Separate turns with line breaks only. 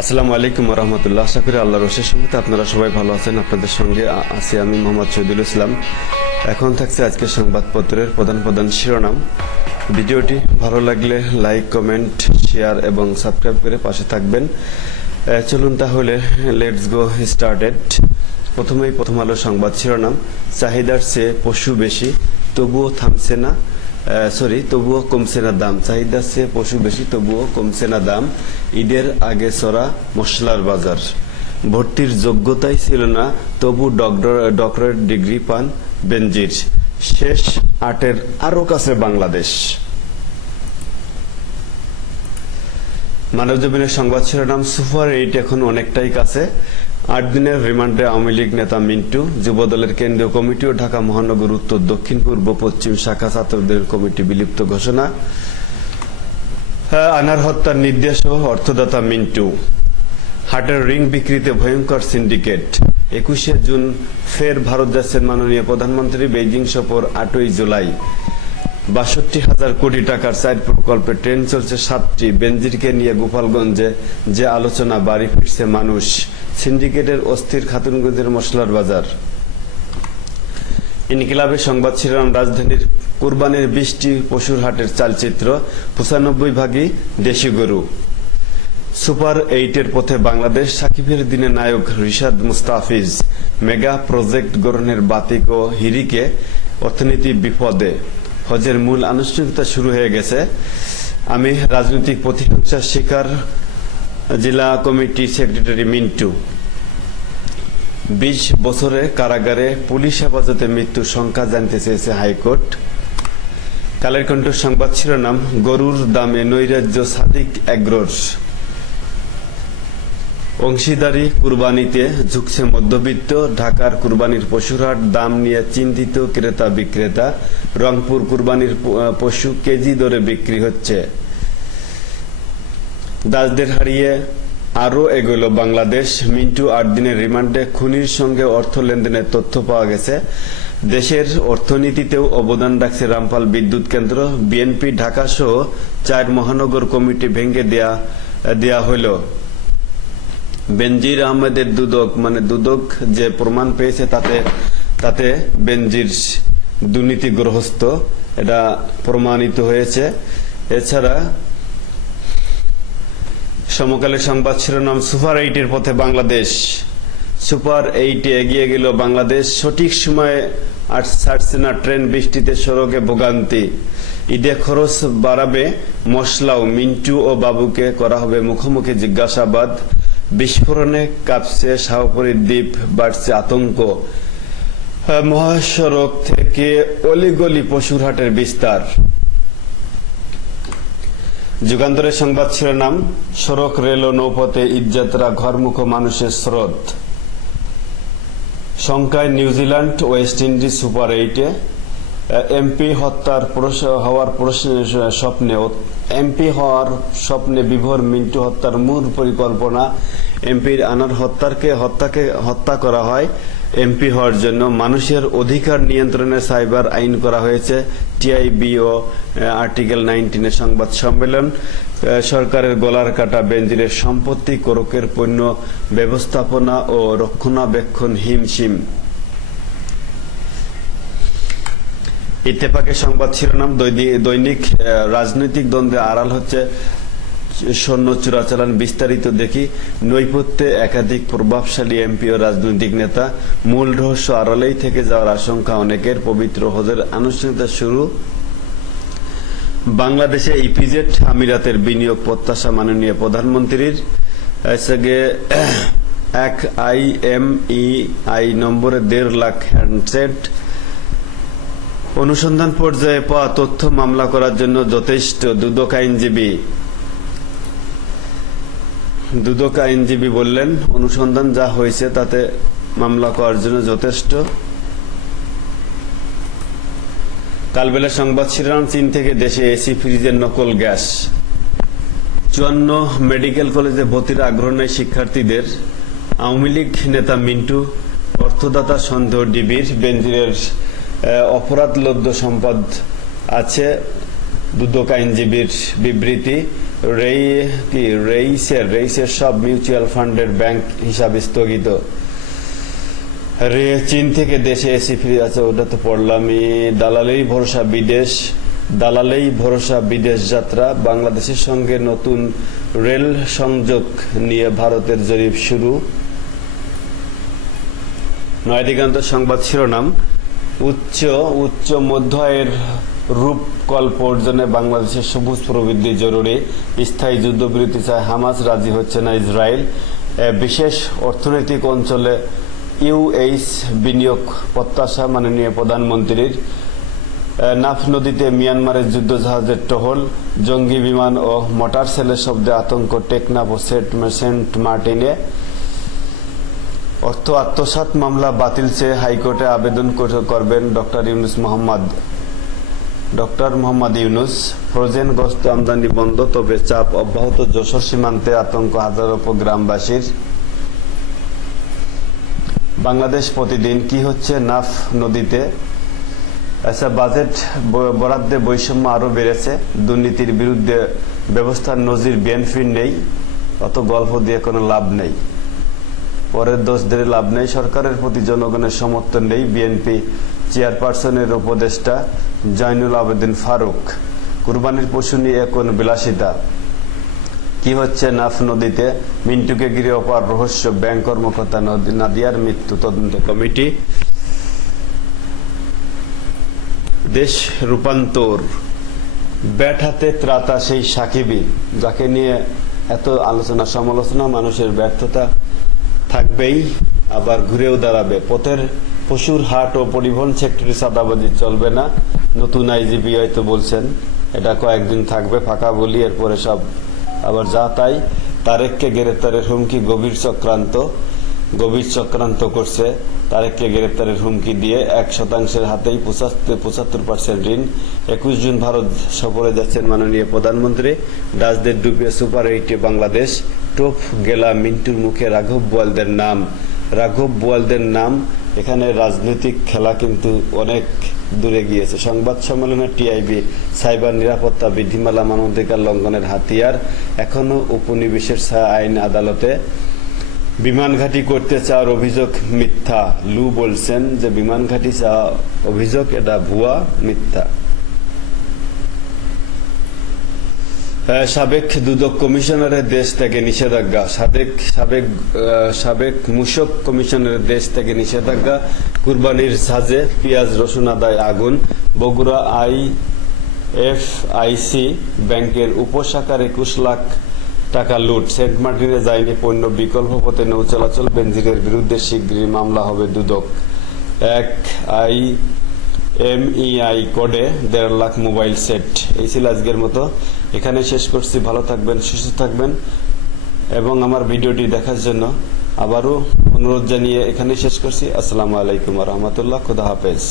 আসসালামু আলাইকুম রহমতুল্লাহ আশা করি আল্লাহর রশের সঙ্গে আপনারা সবাই ভালো আছেন। আপনাদের সঙ্গে আছি আমি মোহাম্মদ শহীদুল ইসলাম। এখন থাকছে আজকের সংবাদপত্রের প্রধান প্রধান শিরোনাম। ভিডিওটি ভালো লাগলে লাইক, কমেন্ট, শেয়ার এবং সাবস্ক্রাইব করে পাশে থাকবেন। চলুন তাহলে লেটস গো স্টার্টেড। প্রথমেই প্রথম আলো সংবাদ শিরোনাম। চাহিদার চেয়ে পশু বেশি, তবুও থামছে না। সরি তবুও কমছে না দাম। চাহিদার চেয়ে পশু বেশি, তবুও কমছে না দাম। ঈদের আগে চড়া মশলার বাজার। ভর্তির যোগ্যতাই ছিল না, তবু ডক্টর, ডক্টরেট ডিগ্রি পান বেনজির। শেষ আটের আরও কাছে বাংলাদেশ। মানবজমিনের সংবাদ শিরোনাম সুপার এইট এখন অনেকটাই কাছে। আট দিনের রিমান্ডে আওয়ামী লীগ নেতা মিন্টু, যুবদলের কেন্দ্রীয় কমিটি ও ঢাকা মহানগর উত্তর, দক্ষিণ, পূর্ব, পশ্চিম শাখা ছাত্রদের কমিটি বিলুপ্ত ঘোষণা। আনার হত্যার নির্দেশ অর্থদাতা মিন্টু। হাটের রিং বিক্রিতে ভয়ঙ্কর সিন্ডিকেট। একুশে জুন ফের ভারত যাচ্ছেন মাননীয় প্রধানমন্ত্রী বেইজিং সফর আটই জুলাই। বাষট্টি হাজার কোটি টাকার চার প্রকল্পে ট্রেন চলছে সাতটি, বেনজিরকে নিয়ে গোপালগঞ্জে যে আলোচনা বাড়ি ফিরছে মানুষ। সিন্ডিকেটের অস্থির খাতুনগঞ্জের মশলার বাজার। ইনকিলাবের সংবাদ শিরোনাম রাজধানীর কুরবানির বৃষ্টি পশুর হাটের চালচিত্র, পঁচানব্বই ভাগই দেশি গরু। সুপার এইটের পথে বাংলাদেশ, সাকিবের দিনে নায়ক রিশাদ মুস্তাফিজ, মেগা প্রজেক্ট গ্রহণের বাতিক ও হিরিকে অর্থনীতি বিপদে। হজের মূল আনুষ্ঠানিকতা শুরু হয়ে গেছে। আমি রাজনৈতিক প্রতিহিংসার শিকার জেলা কমিটি সেক্রেটারি মিন্টু। বিশ বছরে কারাগারে পুলিশ হেফাজতে মৃত্যুর সংখ্যা জানতে চেয়েছে হাইকোর্ট। কালের কণ্ঠ সংবাদ শিরোনাম, গরুর দামে নৈরাজ্য সাদিক এগ্রোর। অংশীদারি কুরবানিতে ঝুঁকছে মধ্যবিত্ত, ঢাকার কুরবানির পশুরহাট দাম নিয়ে চিন্তিত ক্রেতা বিক্রেতা রংপুর কুরবানির পশু কেজি দরে বিক্রি হচ্ছে। দাসদের হারিয়ে আরও এগোল বাংলাদেশ। মিন্টু আট দিনের রিমান্ডে খুনির সঙ্গে অর্থ লেনদেনের তথ্য পাওয়া গেছে। দেশের অর্থনীতিতেও অবদান রাখছে রামপাল বিদ্যুৎ কেন্দ্র। বিএনপি, ঢাকা সহ চার মহানগর কমিটি ভেঙে দেয়া দেয়া হইল বেনজির আহমেদের দুদক মানে দুদক যে প্রমাণ পেয়েছে তাতে তাতে বেনজির দুর্নীতিগ্রস্ত, এটা প্রমাণিত হয়েছে। এছাড়া সমকালের সংবাদ শিরোনাম সুপার এইটের পথে বাংলাদেশ। সুপার এইটে এগিয়ে গেল বাংলাদেশ। সঠিক সময়ে আর ছাড়ছে না ট্রেন বৃষ্টিতে সড়কে ভোগান্তি। ঈদে খরচ বাড়াবে মশলাও, মিন্টু ও বাবুকে করা হবে মুখোমুখি জিজ্ঞাসাবাদ। বিস্ফোরণে কাঁপছে শাহপুরীর দ্বীপ, বাড়ছে আতঙ্ক। মহাসড়ক থেকে অলিগলি পশুরহাটের বিস্তার। যুগান্তরের সংবাদ শিরোনাম, সড়ক, রেল ও নৌপথে ঈদযাত্রা ঘরমুখ মানুষের স্রোত। শঙ্কায় New Zealand, West Indies super এইটে এমপি হত্যার হওয়ার স্বপ্নে এমপি হওয়ার স্বপ্নে বিভোর মিন্টু হত্যার মূল পরিকল্পনা, এমপির আনার হত্যাকে হত্যাকে হত্যা করা হয়। এমপি হওয়ার জন্য মানুষের অধিকার নিয়ন্ত্রণে সাইবার আইন করা হয়েছে। টিআইবি ও আর্টিকেল নাইনটিনের সংবাদ সম্মেলন সরকারের গলার কাটা বেঞ্জিরের সম্পত্তি, করকের পণ্য ব্যবস্থাপনা ও রক্ষণাবেক্ষণ হিমশিম ইত্তেফাকের সংবাদ শিরোনাম দৈনি- দৈনিক রাজনৈতিক দ্বন্দ্বে আড়াল হচ্ছে স্বর্ণ চোরাচালান বিস্তারিত দেখি, নৈপথ্যে একাধিক প্রভাবশালী এমপি ও রাজনৈতিক নেতা, মূল রহস্য আড়ালেই থেকে যাওয়ার আশঙ্কা অনেকের, পবিত্র হজের আনুষ্ঠানিকতা শুরু। বাংলাদেশে ইপিজেড আমিরাতের বিনিয়োগ প্রত্যাশা মাননীয় প্রধানমন্ত্রীর এক আই এম ই আই নম্বরে দেড় লাখ হ্যান্ডসেট। অনুসন্ধান পর্যায়ে পাওয়া তথ্য মামলা করার জন্য যথেষ্ট দুদক আইনজীবী দুদক আইনজীবী বললেন অনুসন্ধান যা হয়েছে তাতে মামলা করার জন্য যথেষ্ট। কালবেলা সংবাদ শিরোনাম চীন থেকে দেশে এসি ফ্রিজের নকল গ্যাস। চুয়ান্ন মেডিকেল কলেজে ভর্তির আগ্রহ নেই শিক্ষার্থীদের। আওয়ামী লীগ নেতা মিন্টু অর্থদাতা সন্দেহ ডিবির বেঞ্জিরের আহ, অপরাধ লব্ধ সম্পদ আছে। দুদক আইনজীবীর বিবৃতি, রেই, কি, রেইসের রেইসের সব মিউচুয়াল ফান্ডের ব্যাংক হিসাব স্থগিত। রে, চীন থেকে দেশে এসে ফিরে আছে, ওটা তো পড়লামই। দালালেই ভরসা বিদেশ, দালালেই ভরসা বিদেশ যাত্রা। বাংলাদেশের সঙ্গে নতুন রেল সংযোগ নিয়ে ভারতের জরিপ শুরু। নয় দিগান্ত সংবাদ শিরোনাম, উচ্চ উচ্চ মধ্য আয়ের রূপকল্প অর্জনে বাংলাদেশের সবুজ প্রবৃদ্ধি জরুরি। স্থায়ী যুদ্ধবিরতি চায় হামাস, রাজি হচ্ছে না ইসরায়েল। বিশেষ অর্থনৈতিক অঞ্চলে ইউএইচ বিনিয়োগ প্রত্যাশা মাননীয় প্রধানমন্ত্রীর। নাফ নদীতে মিয়ানমারের যুদ্ধজাহাজের টহল, জঙ্গি বিমান ও মোটার সেলের শব্দে আতঙ্ক টেকনাফ ও সেন্ট মার্টিনে। অর্থ আত্মসাৎ মামলা বাতিল চেয়ে হাইকোর্টে আবেদন করবেন doctor Yunus Muhammad. Doctor Muhammad Yunus, frozen গস্ত আমদানি বন্ধ, তবে চাপ অব্যাহত, যশোর সীমান্তে আতঙ্ক হাজারো গ্রামবাসীর। বাংলাদেশ প্রতিদিন কি হচ্ছে নাফ নদীতে? আচ্ছা বাজেট বরাদ্দে বৈষম্য আরও বেড়েছে, দুর্নীতির বিরুদ্ধে ব্যবস্থার নজির বিএনপির নেই, অত গল্প দিয়ে কোনো লাভ নেই। পরের দোষ ধরে লাভ নেই, সরকারের প্রতি জনগণের সমর্থন নেই, বিএনপি চেয়ারপারসনের উপদেষ্টা জয়নুল আবেদিন ফারুক, কুরবানির পশু নিয়ে কোন বিলাসিতা? কি হচ্ছে নাফ নদীতে? মিন্টুকে ঘিরে অপার রহস্য, ব্যাংক কর্মকর্তা নাদিয়ার মৃত্যু তদন্ত কমিটি। দেশ রূপান্তর। ব্যাট হাতে ত্রাতা সেই সাকিবি, যাকে নিয়ে এত আলোচনা সমালোচনা, মানুষের ব্যর্থতা থাকবেই, আবার ঘুরেও দাঁড়াবে। পথের পশুর হাট ও পরিবহন সেক্টরে সাদাবাজি চলবে না। নতুন আইজিপি হয়তো বলছেন, এটা কয়েকদিন থাকবে, ফাঁকা বলি, এরপরে সব আবার যা তাই। তারেককে গ্রেপ্তারের হুমকি গভীর চক্রান্ত গভীর চক্রান্ত করছে। তারেককে গ্রেপ্তারের হুমকি দিয়ে এক শতাংশের হাতেই পঁচাত্তর পঁচাত্তর পার্সেন্ট ঋণ। একুশ জুন ভারত সফরে যাচ্ছেন মাননীয় প্রধানমন্ত্রী। ডাচদের ডুবিয়ে সুপার এইটে বাংলাদেশ। টোপ গেলা মিন্টুর মুখে রাঘব বোয়ালদের নাম। রাঘব বোয়ালদের নাম এখানে রাজনৈতিক খেলা কিন্তু অনেক দূরে গিয়েছে। সংবাদ সম্মেলনে টিআইবি সাইবার নিরাপত্তা বিধিমালা মানবাধিকার লঙ্ঘনের হাতিয়ার এখনও উপনিবেশের আইন আদালতে। বিমান ঘাঁটি করতে চাওয়ার অভিযোগ মিথ্যা। লু বলছেন যে বিমান ঘাঁটি চাওয়া অভিযোগ, এটা ভুয়া, মিথ্যা। সাবেক দুদক কমিশনারের দেশ থেকে নিষেধাজ্ঞা, সাবেক সাবেক সাবেক মূসক কমিশনারের দেশ থেকে নিষেধাজ্ঞা, কুরবানির সাজে পেঁয়াজ রসুন আদায় আগুন, বগুড়া আই এফ আইসি ব্যাংকের উপশাখার একুশ লাখ টাকা লুট, সেন্ট মার্টিনে যায়নি পণ্য বিকল্প পথে নৌ চলাচল, বেনজিরের বিরুদ্ধে শীঘ্রই মামলা হবে দুদক। এক আই এমইআই কোডে দেড় লাখ মোবাইল সেট, এই ছিল আজকের মতো। এখানে শেষ করছি। ভালো থাকবেন, সুস্থ থাকবেন। এবং আমার ভিডিওটি দেখার জন্য আবারও অনুরোধ জানিয়ে এখানে শেষ করছি। আসসালামু আলাইকুম রহমতুল্লাহ। খুদা হাফেজ।